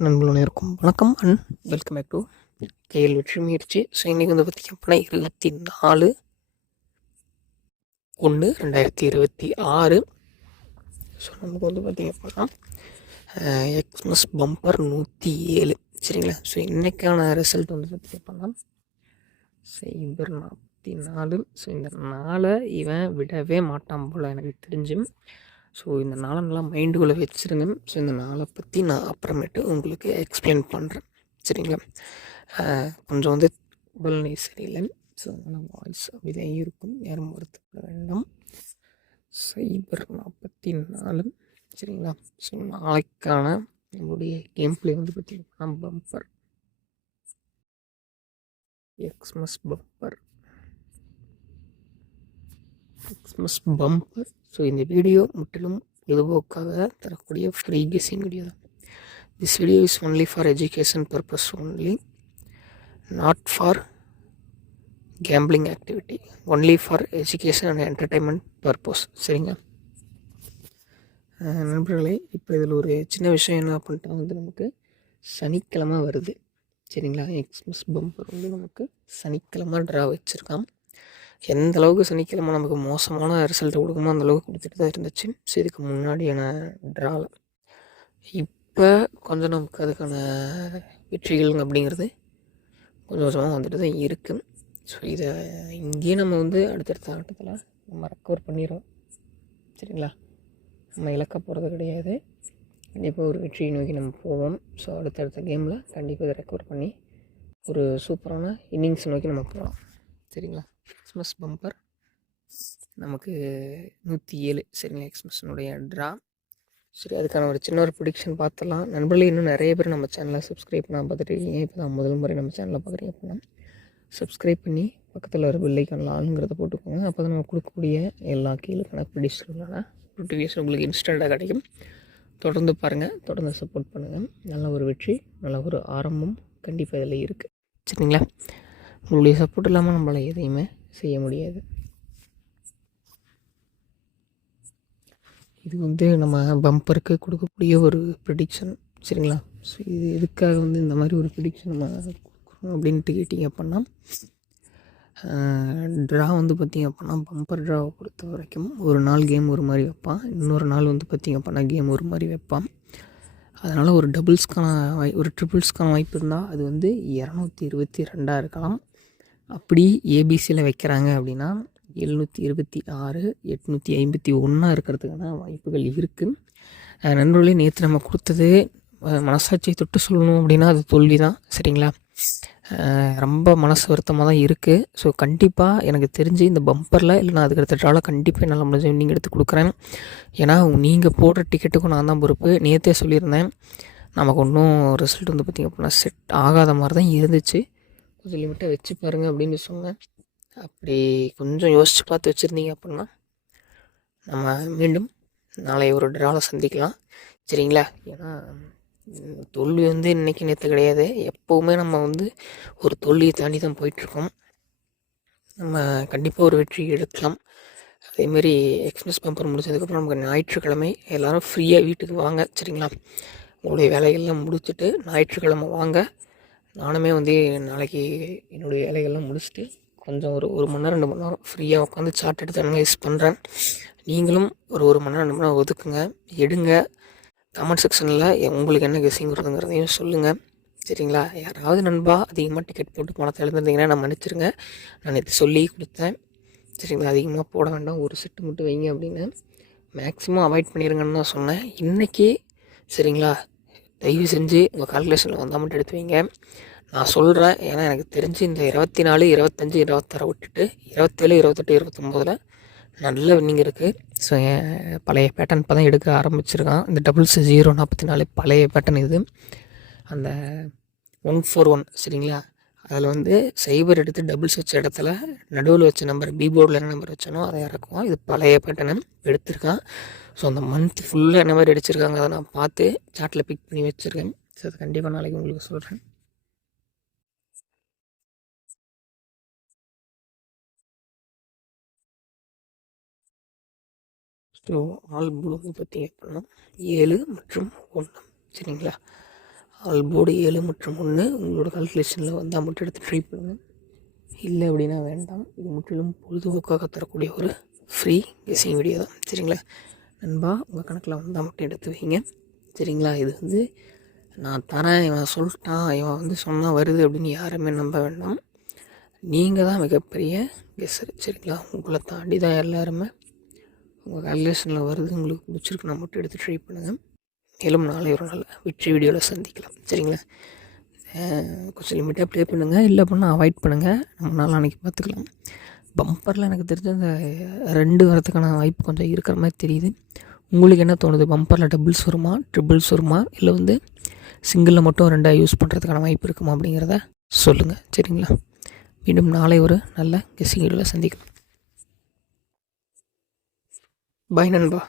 நண்பர்கள் அனைவருக்கும் வணக்கம் and welcome back to KL வெற்றி முயற்சி. ஸோ இன்றைக்கி வந்து பார்த்திங்க அப்படின்னா 24/1/2026. ஸோ நமக்கு வந்து பார்த்திங்க அப்படின்னா எக்ஸ்மஸ் பம்பர் 107 சரிங்களா. ஸோ இன்றைக்கான ரிசல்ட் வந்து பார்த்திங்க அப்படின்னா சைபர் 44. ஸோ இந்த நாளை இவன் விடவே மாட்டான் போல் எனக்கு தெரிஞ்சு. ஸோ இந்த நாளை நல்லா மைண்டுக்குள்ளே வச்சுருங்க. ஸோ இந்த நாளை பற்றி நான் அப்புறமேட்டு உங்களுக்கு எக்ஸ்பிளைன் பண்ணுறேன் சரிங்களா. கொஞ்சம் வந்து உடல்நிலை சரியில்லை. ஸோ அதனால் வாய்ஸ் அப்படி தான் இருக்கும், யாரும் வருத்தப்பட வேண்டாம். சைபர் 44 சரிங்களா. ஸோ நாளைக்கான நம்மளுடைய கேம் பிளே வந்து பார்த்திங்கன்னா பம்பர் எக்ஸ்மஸ் பம்பர். ஸோ இந்த வீடியோ முற்றிலும் பொழுதுபோக்காக தரக்கூடிய ஃப்ரீ கெஸ்ஸிங் வீடியோ தான். This video is only for education purpose only, not for gambling activity, only for education and entertainment purpose சரிங்க நண்பர்களே. இப்போ இதில் ஒரு சின்ன விஷயம் என்ன பண்ணிட்டா வந்து நமக்கு சனிக்கிழமை வருது சரிங்களா. எக்ஸ்மஸ் பம்பர் வந்து நமக்கு சனிக்கிழமை ட்ரா வச்சுருக்கான். எந்த அளவுக்கு சனிக்கிழமை நமக்கு மோசமான ரிசல்ட் கொடுக்குமோ அந்தளவுக்கு கொடுத்துட்டு தான் இருந்துச்சு. ஸோ இதுக்கு முன்னாடியான ட்ராவில் இப்போ கொஞ்சம் நமக்கு அதுக்கான வெற்றிகள் அப்படிங்கிறது கொஞ்சம் கொஞ்சமாக வந்துட்டு தான் இருக்குது. ஸோ இதை இங்கேயே நம்ம வந்து அடுத்தடுத்த ஆட்டத்தில் நம்ம ரெக்கவர் பண்ணிடுறோம் சரிங்களா. நம்ம இழக்க போகிறது கிடையாது, கண்டிப்பாக ஒரு வெற்றியை நோக்கி நம்ம போவோம். ஸோ அடுத்தடுத்த கேமில் கண்டிப்பாக இதை ரெக்கவர் பண்ணி ஒரு சூப்பரான இன்னிங்ஸ் நோக்கி நம்ம போகலாம் சரிங்களா. எக்ஸ்மஸ் பம்பர் நமக்கு 107 சரிங்களா. எக்ஸ்மஸ்னுடைய ட்ரா சரி. அதுக்கான ஒரு சின்ன ஒரு ப்ரிடிக்ஷன் பார்த்துடலாம். நண்பர்களே, இன்னும் நிறைய பேர் நம்ம சேனலை சப்ஸ்கிரைப் பண்ண பார்த்துட்டு இப்போ தான் முதல் முறை நம்ம சேனலை பார்க்குறீங்க அப்படின்னா சப்ஸ்கிரைப் பண்ணி பக்கத்தில் ஒரு பெல்லைக்கான ஆளுங்கிறத போட்டுக்கோங்க. அப்போ தான் நம்ம கொடுக்கக்கூடிய எல்லா கீழுக்கான ப்ரிடிக்ஷனான நோட்டிஃபிகேஷன் உங்களுக்கு இன்ஸ்டண்ட்டாக கிடைக்கும். தொடர்ந்து பாருங்கள், தொடர்ந்து சப்போர்ட் பண்ணுங்கள். நல்ல ஒரு வெற்றி, நல்ல ஒரு ஆரம்பம் கண்டிப்பாக இதில் இருக்குது சரிங்களா. உங்களுடைய சப்போர்ட் இல்லாமல் நம்மளால் எதையுமே செய்ய முடியாது. இது வந்து நம்ம பம்பருக்கு கொடுக்கக்கூடிய ஒரு ப்ரிடிக்ஷன் சரிங்களா. ஸோ இது எதுக்காக வந்து இந்த மாதிரி ஒரு ப்ரிடிக்ஷன் நம்ம கொடுக்குறோம் அப்படின்ட்டு கேட்டிங்க அப்படின்னா, ட்ரா வந்து பார்த்திங்க அப்படின்னா பம்பர் ட்ராவை பொறுத்த வரைக்கும் ஒரு நாள் கேம் ஒரு மாதிரி வைப்பான், இன்னொரு நாள் வந்து பார்த்திங்க அப்படின்னா கேம் ஒரு மாதிரி வைப்பான். அதனால் ஒரு டபுள்ஸ்க்கான ஒரு ட்ரிபிள்ஸ்க்கான வாய்ப்பு இருந்தால் அது வந்து 222 இருக்கலாம். அப்படி ஏபிசியில் வைக்கிறாங்க அப்படின்னா 726 851 இருக்கிறதுக்கான வாய்ப்புகள் இருக்குது. நண்பர்களே, நேற்று நம்ம கொடுத்தது மனசாட்சியை தொட்டு சொல்லணும் அப்படின்னா அது தோல்வி தான் சரிங்களா. ரொம்ப மனசு வருத்தமாக தான் இருக்குது. ஸோ கண்டிப்பாக எனக்கு தெரிஞ்சு இந்த பம்பரில் இல்லைனா அதுக்கு ட்ராவில் கண்டிப்பாக என்னால் முடிஞ்ச நீங்கள் எடுத்து கொடுக்குறேன். ஏன்னா நீங்கள் போடுற டிக்கெட்டுக்கும் நான் தான் பொறுப்பு. நேற்றே சொல்லியிருந்தேன், நமக்கு ஒன்றும் ரிசல்ட் வந்து பார்த்திங்க அப்படின்னா செட் ஆகாத மாதிரி தான் இருந்துச்சு, கொஞ்சம் லிமிட்டாக வச்சு பாருங்கள் அப்படின்னு சொன்னேன். அப்படி கொஞ்சம் யோசித்து பார்த்து வச்சுருந்தீங்க அப்படின்னா நம்ம மீண்டும் நாளை ஒரு ட்ராவில் சந்திக்கலாம் சரிங்களா. ஏன்னா தோல்வி வந்து இன்றைக்கி நேற்று கிடையாது, எப்போவுமே நம்ம வந்து ஒரு தோல்வியை தாண்டி தான் போயிட்டுருக்கோம். நம்ம கண்டிப்பாக ஒரு வெற்றி எடுக்கலாம். அதேமாரி எக்ஸ்பிரஸ் பம்பர் முடிச்சதுக்கப்புறம் நமக்கு ஞாயிற்றுக்கிழமை எல்லோரும் ஃப்ரீயாக வீட்டுக்கு வாங்க சரிங்களா. உங்களுடைய வேலைகள்லாம் முடிச்சுட்டு ஞாயிற்றுக்கிழமை வாங்க. நானுமே வந்து நாளைக்கு என்னுடைய வேலைகள்லாம் முடிச்சுட்டு கொஞ்சம் ஒரு மணி நேரம் 2 மணி நேரம் ஃப்ரீயாக உட்காந்து சார்ட் எடுத்து அனலைஸ் பண்ணுறேன். நீங்களும் ஒரு மணி நேரம் 2 மணி நேரம் ஒதுக்குங்க, எடுங்க. கமெண்ட் செக்ஷனில் உங்களுக்கு என்ன கெஸ்ஸிங் வருதுங்கிறதையும் சொல்லுங்கள் சரிங்களா. யாராவது நண்பா அதிகமாக டிக்கெட் போட்டு பணத்தை எழுந்திருந்தீங்கன்னா நான் மன்னிச்சிருங்க. நான் நேற்று சொல்லி கொடுத்தேன் சரிங்களா, அதிகமாக போட வேண்டாம், ஒரு செட்டு மட்டும் வைங்க அப்படின்னு. மேக்ஸிமம் அவாய்ட் பண்ணிடுங்கன்னு தான் சொன்னேன் இன்றைக்கி சரிங்களா. தயவு செஞ்சு உங்கள் கால்குலேஷனில் வந்தால் மட்டும் எடுத்து வைங்க. நான் சொல்கிறேன், ஏன்னா எனக்கு தெரிஞ்சு இந்த 24, 25, 26 விட்டுட்டு 27, 28, 29 நல்ல வின்னிங் இருக்குது. ஸோ என் பழைய பேட்டர்ன் இப்போ தான் எடுக்க ஆரம்பிச்சிருக்கான். இந்த 044 பழைய பேட்டர்ன் இது. அந்த 141 சரிங்களா, அதில் வந்து சைபர் எடுத்து டபுள்ஸ் வச்ச இடத்துல நடுவில் வச்ச நம்பர் பி போர்டில் என்ன நம்பர் வச்சனோ அதை இறக்குவோம். இது பழைய பேட்டர்னு எடுத்திருக்கான். ஸோ அந்த மந்த் ஃபுல்லாக என்ன மாதிரி அடிச்சிருக்காங்க அதை நான் பார்த்து சார்ட்டில் பிக் பண்ணி வச்சுருக்கேன். ஸோ அது கண்டிப்பாக நாளைக்கு உங்களுக்கு சொல்கிறேன். ஸோ ஆல் ப்ளூ பார்த்திங்க அப்படின்னா 7 மற்றும் 1 சரிங்களா. ஆல் போர்டு 7 மற்றும் 1 உங்களோட கால்குலேஷனில் வந்தால் மட்டும் எடுத்து ட்ரை பண்ணுங்கள். இல்லை அப்படின்னா வேண்டாம். இது முற்றிலும் பொழுதுபோக்காக தரக்கூடிய ஒரு ஃப்ரீ கெஸ்ஸிங் வீடியோ தான். சரிங்களா நண்பா, உங்கள் கணக்கில் வந்தால் மட்டும் எடுத்து வைங்க. சரிங்களா, இது நான் தரேன், இவன் சொல்லிட்டான், இவன் சொன்னால் வருது அப்படின்னு யாருமே நம்ப வேண்டாம். நீங்கள் தான் மிகப்பெரிய கெஸ்ஸர். சரிங்களா, உங்களை தாண்டி தான் எல்லாருமே. உங்கள் கால்குலேஷனில் வருது, உங்களுக்கு பிடிச்சிருக்குன்னா மட்டும் எடுத்து ட்ரை பண்ணுங்கள். மேலும் நாளை ஒரு நாள் வெற்றி வீடியோவில் சந்திக்கலாம். சரிங்களா, கொஞ்சம் லிமிட்டாக ப்ளே பண்ணுங்கள். இல்லை அப்படின்னா அவாய்ட் பண்ணுங்கள். நம்ம நாளைக்கு பார்த்துக்கலாம். பம்பரில் எனக்கு தெரிஞ்ச அந்த 2 வரதுக்கான வாய்ப்பு கொஞ்சம் இருக்கிற மாதிரி தெரியுது. உங்களுக்கு என்ன தோணுது? பம்பரில் டபுள்ஸ் வருமா, ட்ரிபிள்ஸ் வருமா, இல்லை சிங்கிளில் மட்டும் 2 யூஸ் பண்ணுறதுக்கான வாய்ப்பு இருக்குமா அப்படிங்கிறத சொல்லுங்கள். சரிங்களா, மீண்டும் நாளை ஒரு நல்ல கெஸ்ஸிங் வீடியோவில் சந்திக்கலாம். பாய் நண்பா.